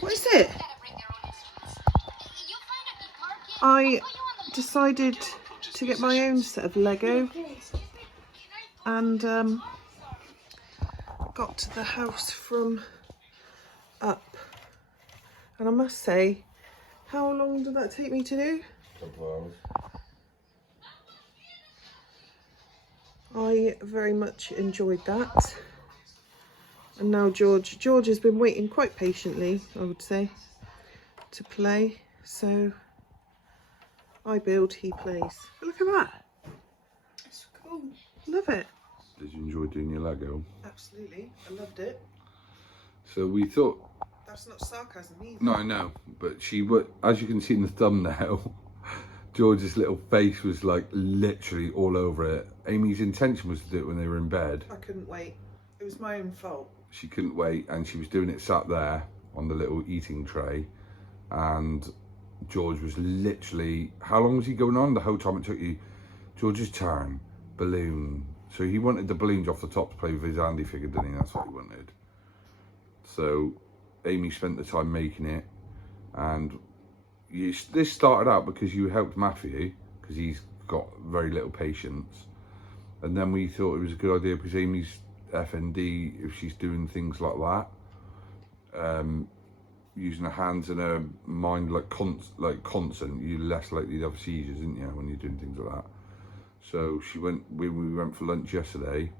What is it? I decided to get my own set of Lego and got to the house from up, and I must say, how long did that take me to do? A couple of hours. I very much enjoyed that. And now George has been waiting quite patiently, I would say, to play. So I build, he plays. But look at that. It's cool. Love it. Did you enjoy doing your Lego? Absolutely. I loved it. So we thought... That's not sarcasm either. No, I know. But as you can see in the thumbnail, George's little face was like literally all over it. Amy's intention was to do it when they were in bed. I couldn't wait. It was my own fault. She couldn't wait, and she was doing it sat there on the little eating tray, and George was literally, how long was he going on? The whole time it took you, George's turn, balloon. So he wanted the balloons off the top to play with his Andy figure, didn't he? That's what he wanted. So Amy spent the time making it, and this started out because you helped Matthew, because he's got very little patience. And then we thought it was a good idea because Amy's FND, if she's doing things like that, using her hands and her mind like constant, you're less likely to have seizures, isn't you, when you're doing things like that. So we went for lunch yesterday,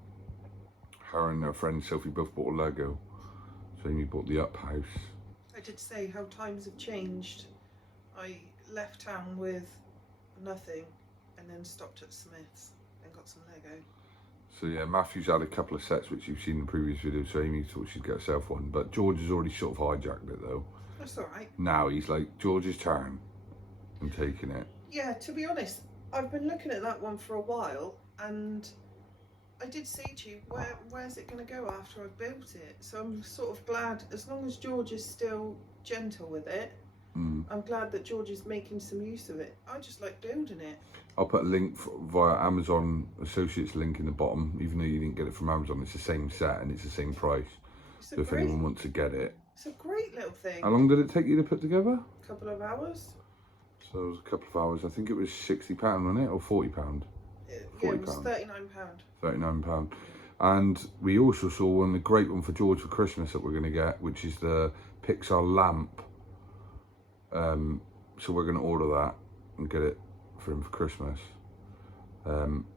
her and her friend Sophie both bought a Lego. So Amy bought the Up house. I did say how times have changed. I left town with nothing and then stopped at Smith's and got some Lego. So yeah, Matthew's had a couple of sets which you've seen in the previous video, so Amy thought she'd get herself one. But George has already sort of hijacked it though. That's alright. Now he's like, George's turn, and taking it. Yeah, to be honest, I've been looking at that one for a while, and I did say to you, where's it going to go after I've built it? So I'm sort of glad, as long as George is still gentle with it, I'm glad that George is making some use of it. I just like building it. I'll put a link via Amazon Associates link in the bottom, even though you didn't get it from Amazon. It's the same set and it's the same price. So if anyone wants to get it. It's a great little thing. How long did it take you to put together? A couple of hours. So it was a couple of hours. I think it was £60, wasn't it? Or £40? Yeah, it was £39. £39. And we also saw one, the great one for George for Christmas that we're going to get, which is the Pixar lamp. So we're going to order that and get it for him for Christmas.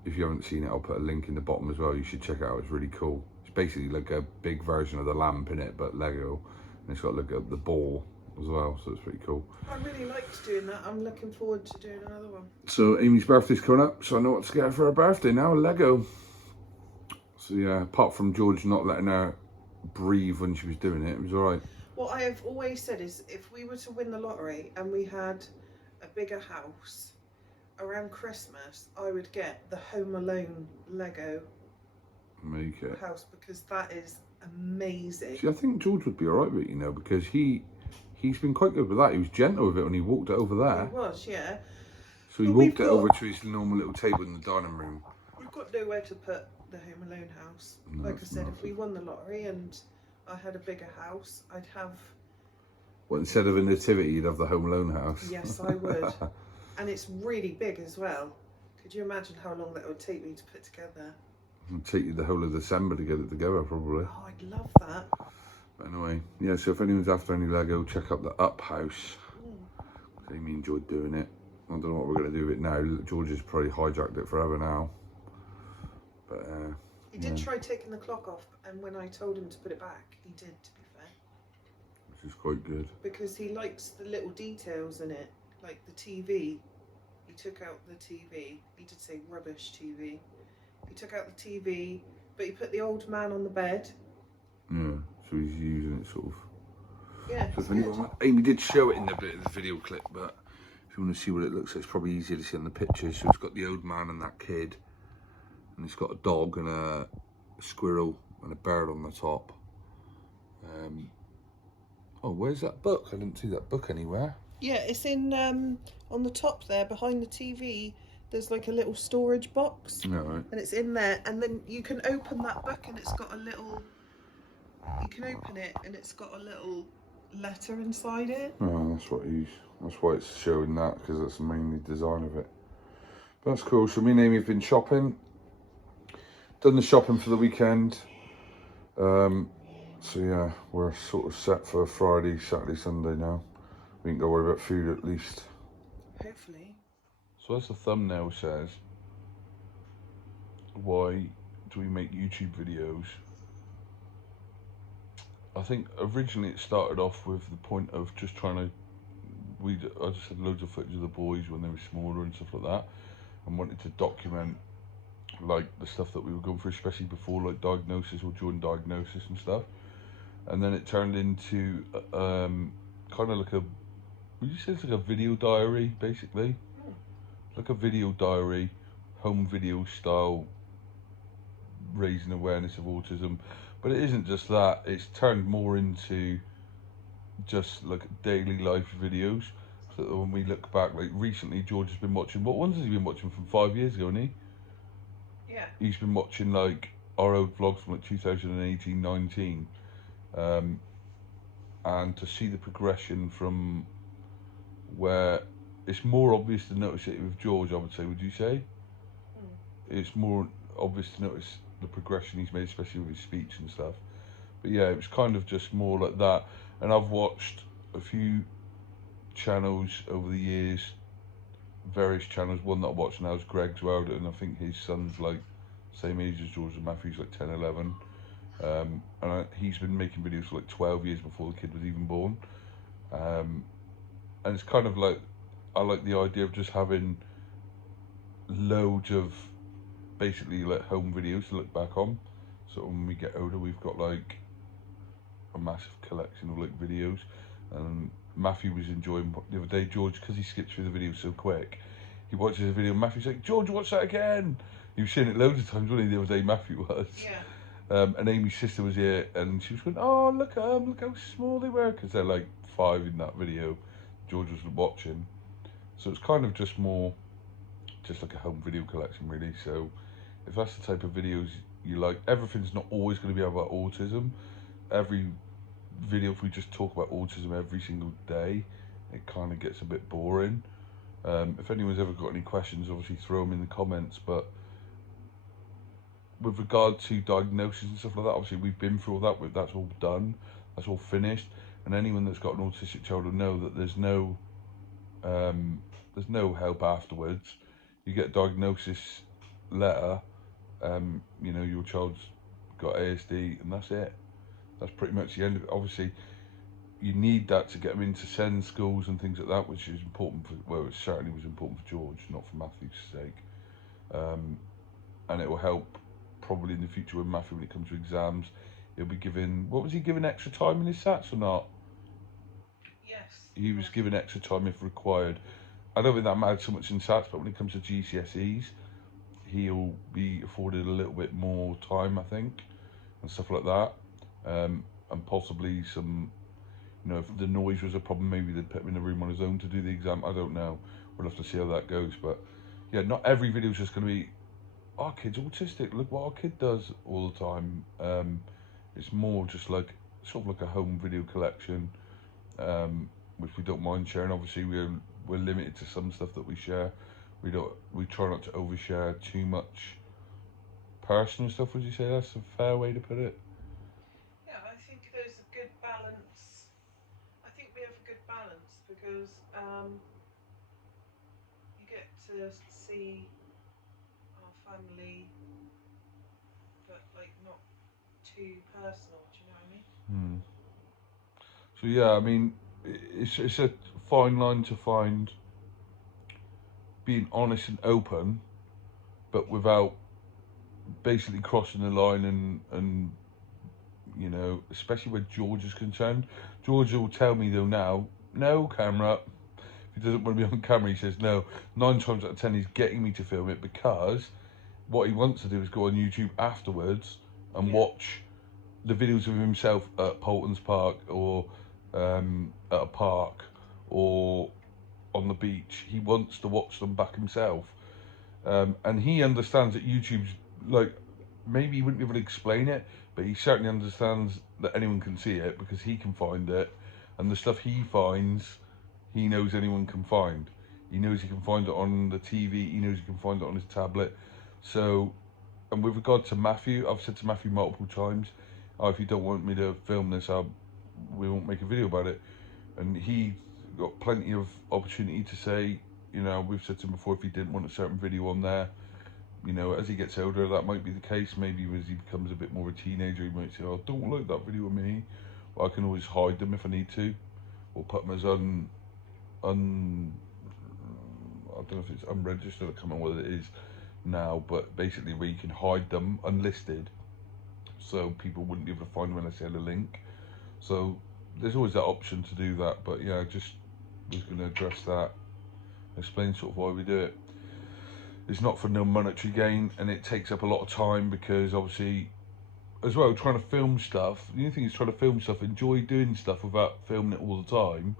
If you haven't seen it, I'll put a link in the bottom as well. You should check it out. It's really cool. It's basically like a big version of the lamp in it, but Lego, and it's got like the ball as well, so it's pretty cool. I really liked doing that. I'm looking forward to doing another one. So Amy's birthday's coming up, so I know what to get her for her birthday now, a Lego. So yeah, apart from George not letting her breathe when she was doing it, it was alright. What I have always said is, if we were to win the lottery and we had a bigger house around Christmas, I would get the Home Alone Lego Make it house, because that is amazing. See, I think George would be alright with it, you know, because he's been quite good with that. He was gentle with it when he walked it over there. He was, yeah. So he walked it over to his normal little table in the dining room. We've got nowhere to put the Home Alone house. No, like I said, if we won the lottery and I had a bigger house, I'd have... Well, instead of a nativity, you'd have the Home Alone house. Yes, I would. And it's really big as well. Could you imagine how long that would take me to put together? It'd take you the whole of December to get it together, probably. Oh, I'd love that. But anyway, yeah, so if anyone's after any Lego, check out the Up house. Amy enjoyed doing it. I don't know what we're going to do with it now. George has probably hijacked it forever now. But he did try taking the clock off, and when I told him to put it back, he did, to be fair. Which is quite good. Because he likes the little details in it, like the TV. He took out the TV. He did say rubbish TV. He took out the TV, but he put the old man on the bed. Yeah, so he's using it sort of. Yeah. So if anyone, Amy did show it in the video clip, but if you want to see what it looks like, it's probably easier to see on the picture. So it's got the old man and that kid, and it's got a dog and a squirrel and a bird on the top. Oh, where's that book? I didn't see that book anywhere. Yeah, it's in on the top there behind the TV. There's like a little storage box, Yeah, right. and it's in there. And then you can open that book, and it's got a little you can open it and it's got a little letter inside it. Oh, that's why it's showing that, because that's the mainly design of it. But that's cool. So me and Amy have been shopping. Done the shopping for the weekend. So yeah, we're sort of set for Friday, Saturday, Sunday now. We can go worry about food at least. Hopefully. So as the thumbnail says, why do we make YouTube videos? I think originally it started off with the point of just trying to, I just had loads of footage of the boys when they were smaller and stuff like that, and wanted to document like the stuff that we were going through, especially before like diagnosis or during diagnosis and stuff. And then it turned into kind of like would you say it's like a video diary, basically? Like a video diary, home video style, raising awareness of autism. But it isn't just that, it's turned more into just like daily life videos. So that when we look back, like recently, George has been watching, what ones has he been watching from 5 years ago, hasn't he? Yeah. He's been watching like our old vlogs from like 2018, 19. And to see the progression from where it's more obvious to notice it with George, I would say, would you say? It's more obvious to notice the progression he's made, especially with his speech and stuff. But yeah, it was kind of just more like that. And I've watched a few channels over the years, various channels. One that I watch now is Greg's World, and I think his son's like same age as George and Matthew's, like 10, 11. He's been making videos for like 12 years before the kid was even born. And it's kind of like, I like the idea of just having loads of basically like home videos to look back on. So when we get older, we've got like a massive collection of like videos. And Matthew was enjoying the other day, George, because he skips through the video so quick, he watches a video and Matthew's like, George, watch that again. He was saying it loads of times, wasn't he, the other day, Matthew was. Yeah. And Amy's sister was here and she was going, oh, look at them, look how small they were, because they're like 5 in that video George was watching. So it's kind of just more just like a home video collection, really. So if that's the type of videos you like, everything's not always going to be about autism. Every video, if we just talk about autism every single day, it kind of gets a bit boring. If anyone's ever got any questions, obviously throw them in the comments. But with regard to diagnosis and stuff like that, obviously we've been through all that. That's all done. That's all finished. And anyone that's got an autistic child will know that there's no help afterwards. You get a diagnosis letter, you know, your child's got ASD, and that's it. That's pretty much the end of it. Obviously, you need that to get them into SEND schools and things like that, which is important for, well, it certainly was important for George, not for Matthew's sake. And it will help probably in the future with Matthew when it comes to exams. He'll be given, what was he given, extra time in his SATs or not? Yes. He was given extra time if required. I don't think that matters so much in SATs, but when it comes to GCSEs, he'll be afforded a little bit more time, I think, and stuff like that. And possibly some, you know, if the noise was a problem, maybe they'd put him in a room on his own to do the exam. I don't know. We'll have to see how that goes. But yeah, not every video is just going to be, our kid's autistic, look what our kid does all the time. It's more just like, sort of like a home video collection, which we don't mind sharing. Obviously, we're limited to some stuff that we share. We try not to overshare too much personal stuff. Would you say that's a fair way to put it? Yeah, I think there's a good balance. I think we have a good balance because you get to see our family, but like not too personal. Do you know what I mean? So yeah, I mean, it's a fine line to find being honest and open, but without basically crossing the line and you know, especially where George is concerned. George will tell me though now, no camera. If he doesn't want to be on camera, he says no. 9 times out of 10 he's getting me to film it, because what he wants to do is go on YouTube afterwards and watch the videos of himself at Poulton's Park, or at a park, or on the beach. He wants to watch them back himself. And he understands that YouTube's like, maybe he wouldn't be able to explain it, but he certainly understands that anyone can see it because he can find it, and the stuff he finds, he knows anyone can find. He knows he can find it on the TV. He knows he can find it on his tablet. So, and with regard to Matthew, I've said to Matthew multiple times, "Oh, if you don't want me to film this, we won't make a video about it." And he got plenty of opportunity to say, you know, we've said to him before, if he didn't want a certain video on there, you know, as he gets older, that might be the case. Maybe as he becomes a bit more of a teenager, he might say, "Oh, I don't like that video of me." But I can always hide them if I need to, or put them as I don't know if it's unregistered. I can't remember what it is now, but basically where you can hide them unlisted, so people wouldn't be able to find them unless they had a link. So there's always that option to do that. But yeah, I just was going to address that, explain sort of why we do it. It's not for no monetary gain, and it takes up a lot of time because obviously, as well, trying to film stuff. The only thing is trying to film stuff, enjoy doing stuff without filming it all the time,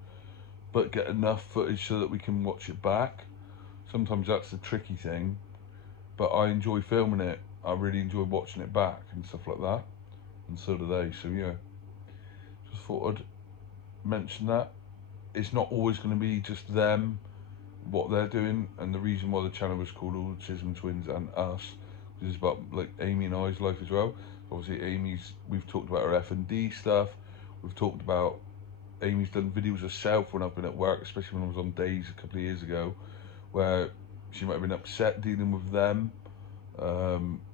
but get enough footage so that we can watch it back. Sometimes that's the tricky thing, but I enjoy filming it. I really enjoy watching it back and stuff like that, and so do they. So yeah, just thought I'd mention that. It's not always going to be just them, what they're doing, and the reason why the channel was called Autism Twins and Us is about like Amy and I's life as well. Obviously Amy's, we've talked about her F&D stuff, we've talked about Amy's done videos herself when I've been at work, especially when I was on days a couple of years ago where she might have been upset dealing with them.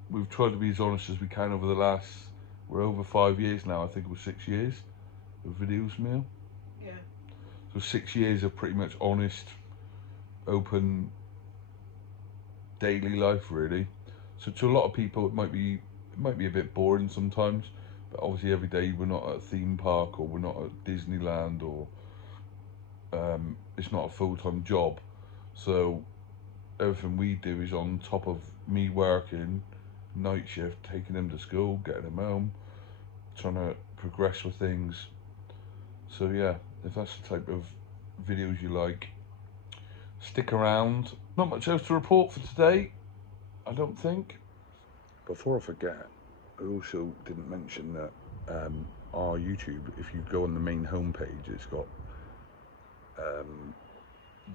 We've tried to be as honest as we can over the last, we're over 5 years now, I think it was 6 years of videos, Neil. Yeah. So 6 years of pretty much honest, open daily life, really. So to a lot of people it might be a bit boring sometimes, but obviously every day we're not at a theme park, or we're not at Disneyland, or it's not a full-time job. So everything we do is on top of me working night shift, taking them to school, getting them home, trying to progress with things. So yeah, if that's the type of videos you like, stick around. Not much else to report for today, I don't think. Before I forget, I also didn't mention that our YouTube, if you go on the main homepage, it's got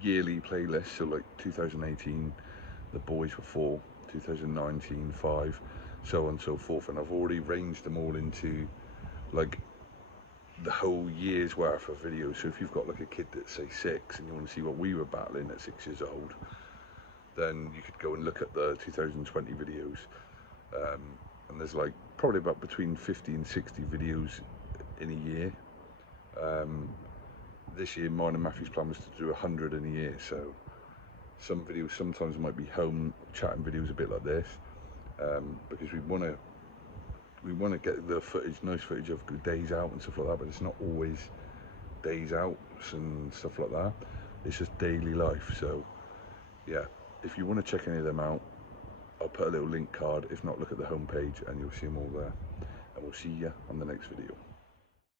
yearly playlists. So like 2018, The Boys Were 4, 2019, 5, so on and so forth. And I've already ranged them all into like the whole year's worth of videos. So if you've got like a kid that's say 6 and you want to see what we were battling at 6 years old, then you could go and look at the 2020 videos. And there's like probably about between 50 and 60 videos in a year. This year mine and Matthew's plan was to do 100 in a year, so some videos sometimes might be home chatting videos a bit like this, because we want to get the footage, nice footage of good days out and stuff like that, but it's not always days out and stuff like that. It's just daily life. So yeah, if you want to check any of them out, I'll put a little link card. If not, look at the homepage and you'll see them all there. And we'll see you on the next video.